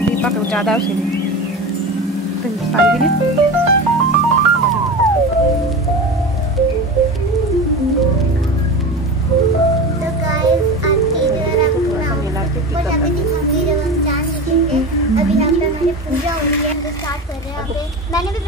दीपक ज़्यादा उसे पानी के लिए अभी यहाँ पे हमारी पूजा हो रही है, हम स्टार्ट कर रहे हैं। मैंने भी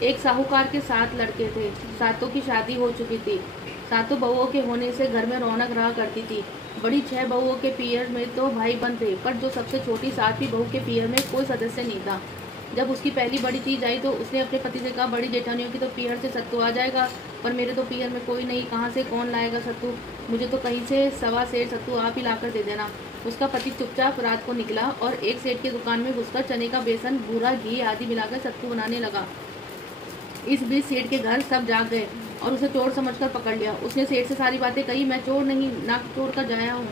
एक साहूकार के 7 लड़के थे। सातों की शादी हो चुकी थी। सातों बहुओं के होने से घर में रौनक रहा करती थी। बड़ी 6 बहुओं के पियर में तो भाई बंद थे, पर जो सबसे छोटी 7वीं बहू के पियर में कोई सदस्य नहीं था। जब उसकी पहली बड़ी तीज आई तो उसने अपने पति से कहा, बड़ी जेठानियों की तो पियर से सत्तू आ जाएगा, पर मेरे तो पियर में कोई नहीं, कहाँ से कौन लाएगा सत्तू? मुझे तो कहीं से 1.25 सेर सत्तू आप ही लाकर दे देना। उसका पति चुपचाप रात को निकला और एक सेठ की दुकान में घुसकर चने का बेसन, बूरा, घी आदि मिलाकर सत्तू बनाने लगा। इस बीच सेठ के घर सब जाग गए और उसे चोर समझकर पकड़ लिया। उसने सेठ से सारी बातें कही। मैं चोर नहीं, नाक तोड़ कर जाया हूँ,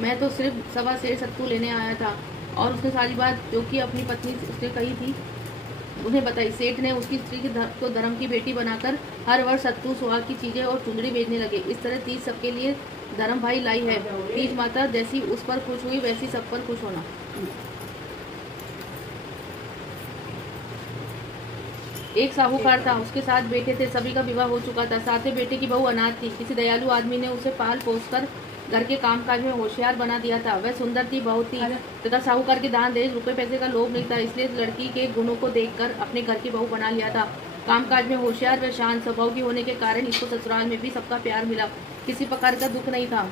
मैं तो सिर्फ 1.25 सेर सत्तू लेने आया था। और उसने सारी बात जो कि अपनी पत्नी उसने कही थी उन्हें बताई। सेठ ने उसकी स्त्री को धर्म की बेटी बनाकर हर वर्ष सत्तू, सुहाग की चीज़ें और चुंदड़ी बेचने लगे। इस तरह 30 सबके लिए धर्म भाई लाई है। तीज माता जैसी उस पर खुश हुई वैसी सब पर खुश होना। एक साहूकार था, उसके 7 बेटे थे, सभी का विवाह हो चुका था। 7वें बेटे की बहू अनाथ थी। किसी दयालु आदमी ने उसे पाल पोस कर घर के कामकाज में होशियार बना दिया था। वह सुंदर थी, बहुत थी तथा साहूकार के दान दहेज रुपए पैसे का लोभ नहीं था, इसलिए इस लड़की के गुणों को देखकर अपने घर की बहू बना लिया था। कामकाज में होशियार व शांत स्वभाव की होने के कारण इसको ससुराल में भी सबका प्यार मिला, किसी प्रकार का दुख नहीं था।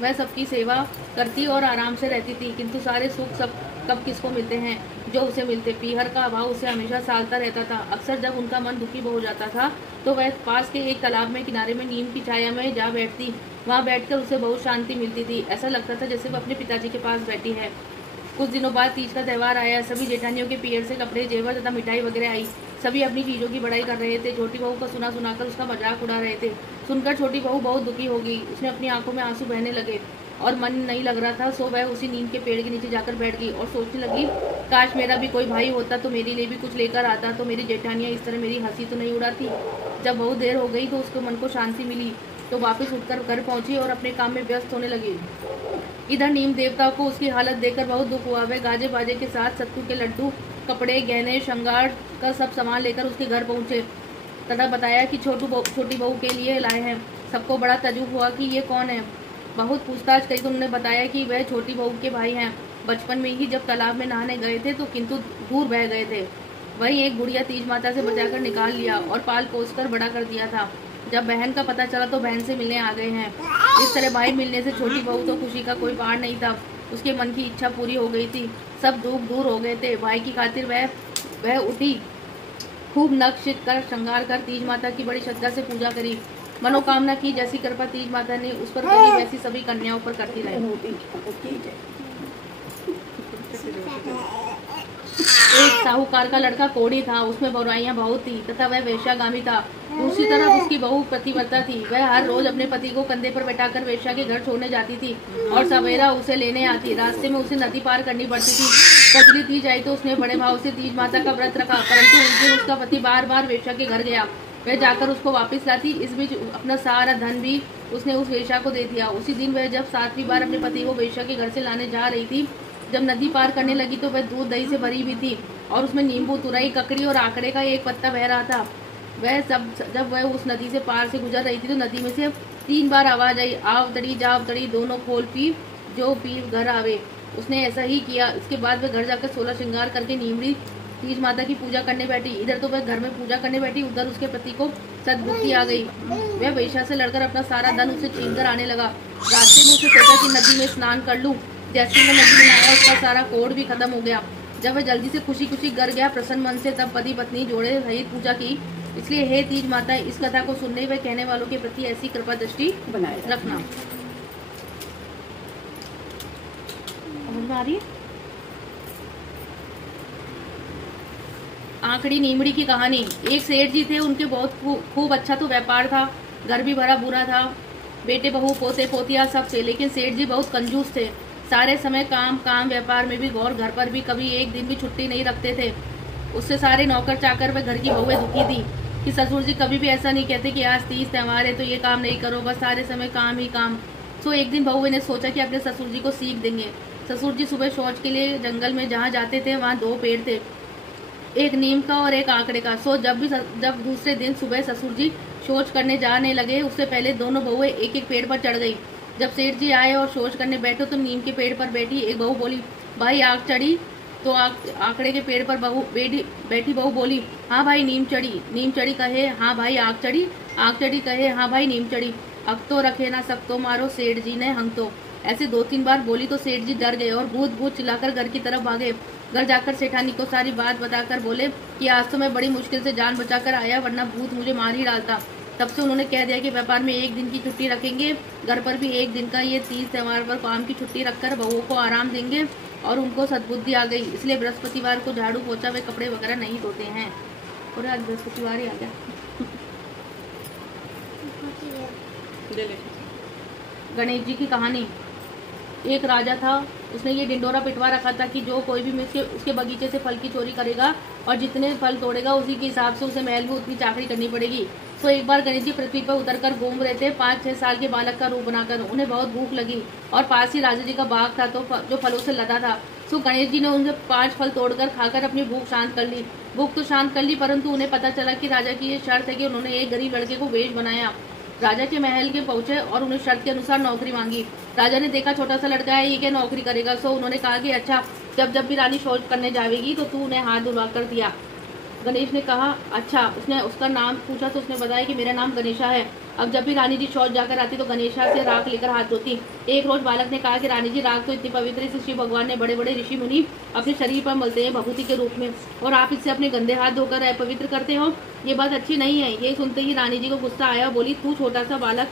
वह सबकी सेवा करती और आराम से रहती थी, किंतु सारे सुख सब कब किसको मिलते हैं जो उसे मिलते। पीहर का अभाव उसे हमेशा सालता रहता था। अक्सर जब उनका मन दुखी हो जाता था तो वह पास के एक तालाब में किनारे में नीम की छाया में जा बैठती। वहाँ बैठकर उसे बहुत शांति मिलती थी। ऐसा लगता था जैसे वह अपने पिताजी के पास बैठी है। कुछ दिनों बाद तीज का त्यौहार आया। सभी जेठानियों के पीहर से कपड़े, जेवर तथा मिठाई वगैरह आई। सभी अपनी चीज़ों की बड़ाई कर रहे थे। छोटी बहू को सुनाकर उसका मजाक उड़ा रहे थे। सुनकर छोटी बहू बहुत दुखी हो गई। उसने अपनी आंखों में आंसू बहने लगे और मन नहीं लग रहा था, सो वह उसी नीम के पेड़ के नीचे जाकर बैठ गई और सोचने लगी, काश मेरा भी कोई भाई होता तो मेरे लिए भी कुछ लेकर आता, तो मेरी जेठानियाँ इस तरह मेरी हंसी तो नहीं उड़ाती। जब बहुत देर हो गई तो उसके मन को शांति मिली, तो वापस उठकर घर पहुंची और अपने काम में व्यस्त होने लगी। इधर नीम देवता को उसकी हालत देखकर बहुत दुख हुआ। वह गाजे बाजे के साथ सत्तू के लड्डू, कपड़े, गहने, श्रृंगार का सब सामान लेकर उसके घर पहुंचे तथा बताया कि छोटी बहू के लिए लाए हैं। सबको बड़ा तजुब हुआ कि ये कौन है। बहुत पूछताछ करी तो उन्होंने बताया कि वह छोटी बहू के भाई हैं। बचपन में ही जब तालाब में नहाने गए थे तो किंतु दूर बह गए थे। वही एक गुड़िया तीज माता से बचाकर निकाल लिया और पाल पोस कर बड़ा कर दिया था। जब बहन का पता चला तो बहन से मिलने आ गए हैं। इस तरह भाई मिलने से छोटी बहू तो खुशी का कोई पार नहीं था। उसके मन की इच्छा पूरी हो गई थी। सब दुख दूर हो गए थे। भाई की खातिर वह उठी, खूब नक्श कर श्रृंगार कर तीज माता की बड़ी श्रद्धा से पूजा करी। मनोकामना की जैसी कृपा तीज माता ने उस पर करी वैसी सभी कन्याओं पर करती रही। एक साहूकार का लड़का कोढ़ी था, उसमें बुराइयां बहुत थी तथा वह वेश्यागामी था। दूसरी तरफ उसकी बहू पतिव्रता थी। वह हर रोज अपने पति को कंधे पर बैठाकर वेश्या के घर छोड़ने जाती थी और सवेरा उसे लेने आती। रास्ते में उसे नदी पार करनी पड़ती थी। कजली तीज आई तो उसने बड़े भाव से तीज माता का व्रत रखा, परंतु उस दिन उसका पति बार बार वेश्या के घर गया। वह जाकर उसको वापस लाती। इस बीच अपना सारा धन भी उसने उस वेश्या को दे दिया। उसी दिन वह जब 7वीं बार अपने पति को वेश्या के घर से लाने जा रही थी, जब नदी पार करने लगी तो वह दूध दही से भरी हुई थी और उसमें नींबू, तुरई, ककड़ी और आकड़े का एक पत्ता बह रहा था। वह जब वह उस नदी से पार से गुजर रही थी तो नदी में से 3 बार आवाज आई, आवतड़ी जावतड़ी दोनों खोल पी जो पी घर आवे। उसने ऐसा ही किया। इसके बाद वह घर जाकर 16 श्रृंगार करके नीमड़ी तीज माता की पूजा करने बैठी। इधर तो वह घर में पूजा करने बैठी, उधर उसके पति को सद्बुद्धि आ गई। वह वेश्या से लड़कर अपना सारा धन उसे छीन कर आने लगा। रास्ते में उसे सोचा कि नदी में स्नान कर लूं। जैसे ही नदी में आया उसका सारा कोढ़ भी खत्म हो गया। जब वह जल्दी से खुशी खुशी घर गया प्रसन्न मन से, तब पति पत्नी जोड़े सहित पूजा की। इसलिए हे तीज माता, इस कथा को सुनने व कहने वालों के प्रति ऐसी कृपा दृष्टि बनाए रखना। समझ में आ रही है? आंकड़ी नीमड़ी की कहानी। एक सेठ जी थे, उनके बहुत खूब अच्छा तो व्यापार था, घर भी भरा बुरा था, बेटे बहू पोते पोतिया सब थे, लेकिन सेठ जी बहुत कंजूस थे। सारे समय काम व्यापार में भी और घर पर भी कभी एक दिन भी छुट्टी नहीं रखते थे। उससे सारे नौकर चाकर व घर की बहुएं दुखी थी कि ससुर जी कभी भी ऐसा नहीं कहते कि आज तीज त्यौहार है तो ये काम नहीं करो, बस सारे समय काम ही काम। सो एक दिन बहुएं ने सोचा कि अपने ससुर जी को सीख देंगे। ससुर जी सुबह शौच के लिए जंगल में जहाँ जाते थे वहाँ 2 पेड़ थे, एक नीम का और एक आंकड़े का। सो जब दूसरे दिन सुबह ससुर जी शौच करने जाने लगे, उससे पहले दोनों बहुएं एक एक पेड़ पर चढ़ गई। जब सेठ जी आए और शौच करने बैठे तो नीम के पेड़ पर बैठी एक बहू बोली, भाई आग चढ़ी? तो आंकड़े के पेड़ पर बैठी बहू बोली, हाँ भाई नीम चढ़ी कहे हाँ भाई आग चढ़ी कहे हाँ भाई नीम चढ़ी। अग तो रखे ना सब तो मारो सेठ जी ने हंग तो। ऐसे 2-3 बार बोली तो सेठ जी डर गए और भूत चिल्लाकर घर की तरफ भागे। घर जाकर सेठानी को सारी बात बताकर बोले कि आज तो मैं बड़ी मुश्किल से जान बचाकर आया, वरना भूत मुझे मार ही डालता। तब से उन्होंने कह दिया कि व्यापार में 1 दिन की छुट्टी रखेंगे, घर पर भी 1 दिन का ये तीज त्यौहार पर काम की छुट्टी रखकर बहुओं को आराम देंगे। और उनको सद्बुद्धि आ गई, इसलिए बृहस्पतिवार को झाड़ू पोछा वे कपड़े वगैरह नहीं धोते हैं। और आज बृहस्पतिवार ही आ गया। गणेश जी की कहानी। एक राजा था, उसने ये डिंडोरा पिटवा रखा था कि जो कोई भी उसके बगीचे से फल की चोरी करेगा और जितने फल तोड़ेगा उसी के हिसाब से उसे महल में उतनी चाकरी करनी पड़ेगी। तो एक बार गणेश जी पृथ्वी पर उतरकर घूम रहे थे 5-6 साल के बालक का रूप बनाकर। उन्हें बहुत भूख लगी और पास ही राजा जी का बाग था तो जो फलों से लदा था। सो गणेश जी ने उनसे 5 फल तोड़कर खाकर अपनी भूख शांत कर ली। भूख तो शांत कर ली, परंतु उन्हें पता चला कि राजा की ये शर्त है कि उन्होंने एक गरीब लड़के को वेश बनाया। राजा के महल के पहुंचे और उन्हें शर्त के अनुसार नौकरी मांगी। राजा ने देखा छोटा सा लड़का है, ये क्या नौकरी करेगा। सो उन्होंने कहा कि अच्छा, जब भी रानी शौच करने जाएगी तो तू उन्हें हाथ धुलवा कर दिया। गणेश ने कहा अच्छा। उसने उसका नाम पूछा तो उसने बताया कि मेरा नाम गणेशा है। अब जब भी रानी जी शौच जाकर आती तो गणेशा से राख लेकर हाथ धोती। एक रोज बालक ने कहा कि रानी जी, राख तो इतनी पवित्र है, इसे शिव भगवान ने बड़े बड़े ऋषि मुनि अपने शरीर पर मलते हैं भभूति के रूप में, और आप इससे अपने गंदे हाथ धोकर अपवित्र करते हो। ये बात अच्छी नहीं है। ये सुनते ही रानी जी को गुस्सा आया और बोली, तू छोटा सा बालक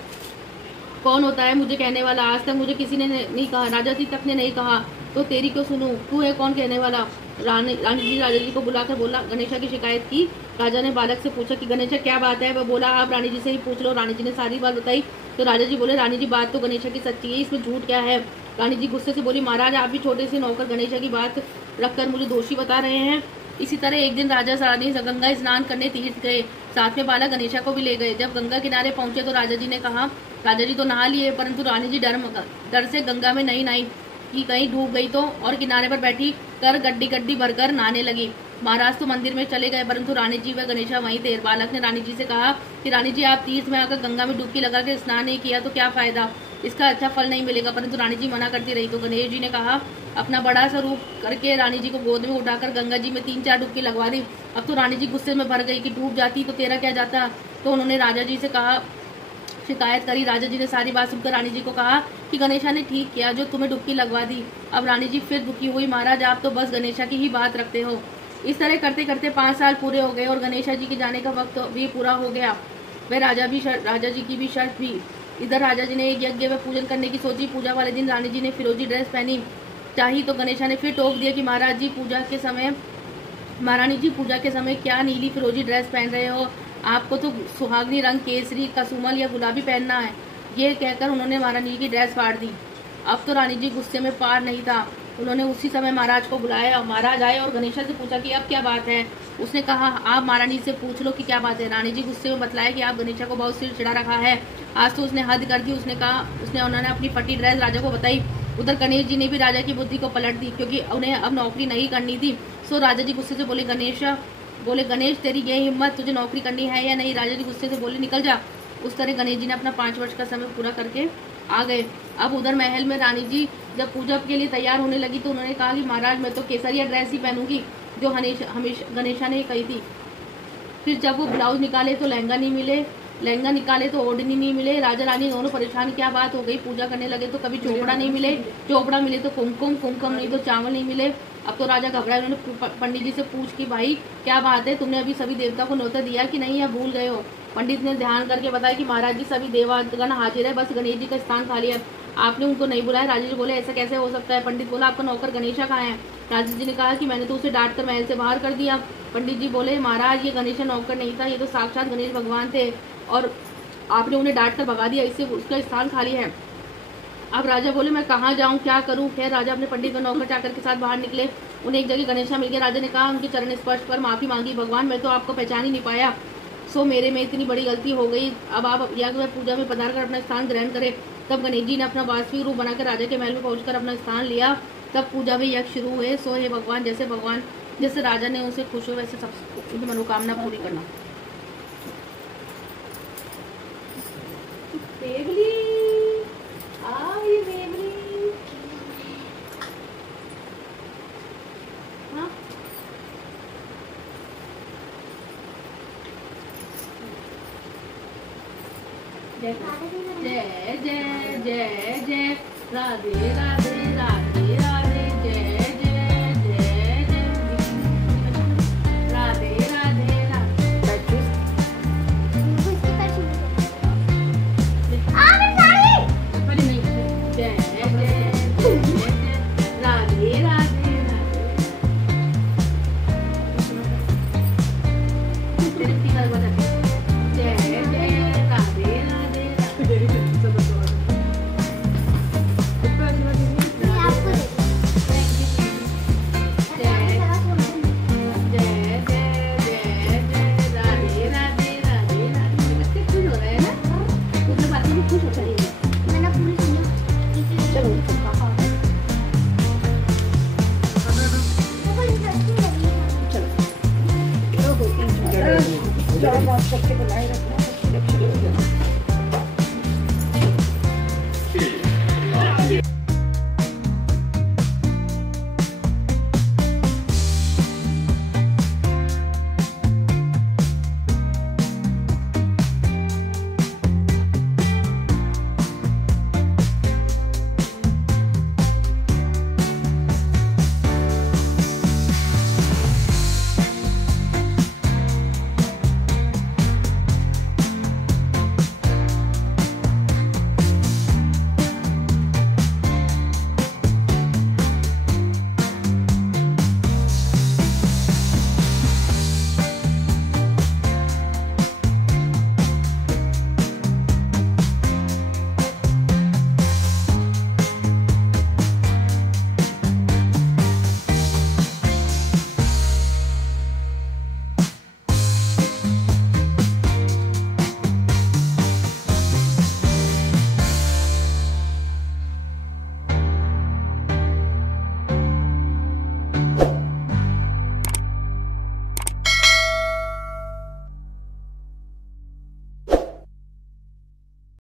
कौन होता है मुझे कहने वाला? आज तक मुझे किसी ने नहीं कहा, राजा जी तक ने नहीं कहा, तो तेरी क्यों सुनूं? तू है कौन कहने वाला? रानी जी राजा जी को बुलाकर बोला, गणेशा की शिकायत की। राजा ने बालक से पूछा कि गणेशा क्या बात है? वह बोला, आप रानी जी से ही पूछ लो। रानी जी ने सारी बात बताई तो राजा जी बोले, रानी जी बात तो गणेशा की सच्ची है, इसमें झूठ क्या है? रानी जी गुस्से से बोली, महाराज आप भी छोटे से नौकर गणेशा की बात रखकर मुझे दोषी बता रहे हैं। इसी तरह एक दिन राजा रानी गंगा स्नान करने तीर्थ गए, साथ में बालक गणेशा को भी ले गए। जब गंगा किनारे पहुंचे तो राजा जी ने कहा, राजा जी तो नहा लिए, परंतु रानी जी डर से गंगा में नहीं नहाई कि कहीं डूब गई तो, और किनारे पर बैठी कर गड्डी गड्डी भरकर नहाने लगी। महाराज तो मंदिर में चले गए, परंतु रानी जी व गणेशा वहीं थे। बालक ने रानी जी से कहा कि रानी जी, आप तीर्थ में आकर गंगा में डुबकी लगा के स्नान नहीं किया तो क्या फायदा, इसका अच्छा फल नहीं मिलेगा। परंतु रानी जी मना करती रही तो गणेश जी ने कहा, अपना बड़ा सा रूप करके रानी जी को गोद में उठाकर गंगा जी में 3-4 डुबकी लगवा दी। अब तो रानी जी गुस्से में भर गई कि डूब जाती तो तेरा क्या जाता। तो उन्होंने राजा जी से कहा, शिकायत करी। राजा जी ने सारी बात सुनकर रानी जी को कहा कि गणेशा ने ठीक किया जो तुम्हें डुबकी लगवा दी। अब रानी जी फिर दुखी हुई, महाराज आप तो बस गणेशा की ही बात रखते हो। इस तरह करते करते 5 साल पूरे हो गए और गणेशा जी के जाने का वक्त भी पूरा हो गया। वह राजा जी की भी शर्त भी। इधर राजा जी ने एक यज्ञ व पूजन करने की सोची। पूजा वाले दिन रानी जी ने फिरोजी ड्रेस पहनी चाहिए तो गणेशा ने फिर टोक दिया कि महारानी जी पूजा के समय क्या नीली फिरोजी ड्रेस पहन रहे हो, आपको तो सुहागनी रंग केसरी, कसुमल या गुलाबी पहनना है। ये कहकर उन्होंने महारानी जी की ड्रेस फाड़ दी। अब तो रानी जी गुस्से में पार नहीं था। उन्होंने उसी समय महाराज को बुलाया। महाराज आए और गणेशा से पूछा कि अब क्या बात है। उसने कहा, आप महारानी से पूछ लो कि क्या बात है। रानी जी गुस्से में बतलाया कि आप गणेशा को बहुत सिर चिढ़ा रखा है, आज तो उसने हद कर दी। उन्होंने अपनी फटी ड्रेस राजा को बताई। उधर गणेश जी ने भी राजा की बुद्धि को पलट दी, क्योंकि उन्हें अब नौकरी नहीं करनी थी। सो राजा जी गुस्से से बोले, गणेश तेरी ये हिम्मत, तुझे नौकरी करनी है या नहीं? राजा जी गुस्से से बोले, निकल जा। उस तरह गणेश जी ने अपना 5 वर्ष का समय पूरा करके आ गए। अब उधर महल में रानी जी जब पूजा के लिए तैयार होने लगी तो उन्होंने कहा कि महाराज मैं तो केसरिया ड्रेस ही पहनूंगी जो हमेशा गणेशा ने कही थी। फिर जब वो ब्लाउज निकाले तो लहंगा नहीं मिले, लहंगा निकाले तो ओढ़नी नहीं मिले। राजा रानी दोनों परेशान, क्या बात हो गई। पूजा करने लगे तो कभी चोपड़ा नहीं मिले, चोपड़ा मिले तो कुमकुम नहीं तो चावल नहीं मिले। अब तो राजा घबराए। उन्होंने पंडित जी से पूछ कि भाई क्या बात है, तुमने अभी सभी देवता को न्योता दिया कि नहीं या भूल गए हो? पंडित ने ध्यान करके बताया कि महाराज जी सभी देवगण हाजिर है, बस गणेश जी का स्थान खाली है, आपने उनको नहीं बुलाया। राजा जी बोले, ऐसा कैसे हो सकता है? पंडित बोला, आपका नौकर गणेशा कहाँ है? राजा जी ने कहा कि मैंने तो उसे डांट कर महल से बाहर कर दिया। पंडित जी बोले, महाराज ये गणेशा नौकर नहीं था, ये तो साक्षात गणेश भगवान थे और आपने उन्हें डांट कर भगा दिया, इससे उसका स्थान खाली है। अब राजा बोले, मैं कहाँ जाऊँ, क्या करूँ? खैर राजा अपने पंडित व नौकर चाकर के साथ बाहर निकले। उन्हें एक जगह गणेशा मिल गया। राजा ने कहा, उनके चरण स्पर्श कर माफी मांगी, भगवान मैं तो आपको पहचान ही नहीं पाया, सो मेरे में इतनी बड़ी गलती हो गई। अब आप यज्ञ में पूजा में पधार कर अपना स्थान ग्रहण करें। तब गणेश जी ने अपना वास्तविक रूप बनाकर राजा के महल में पहुंचकर अपना स्थान लिया। तब पूजा में यज्ञ शुरू हुए। सो हे भगवान, जैसे राजा ने उनसे खुश हो वैसे सब उनकी मनोकामना पूरी करना। जय जय जय जय जय राधे राधे राधे राधे जय जय जय जय राधे राधे राधे। अरे नहीं, जय जय जय जय राधे राधे राधे। जय जय राधे राधे। मैं आपको बच्चे को लाए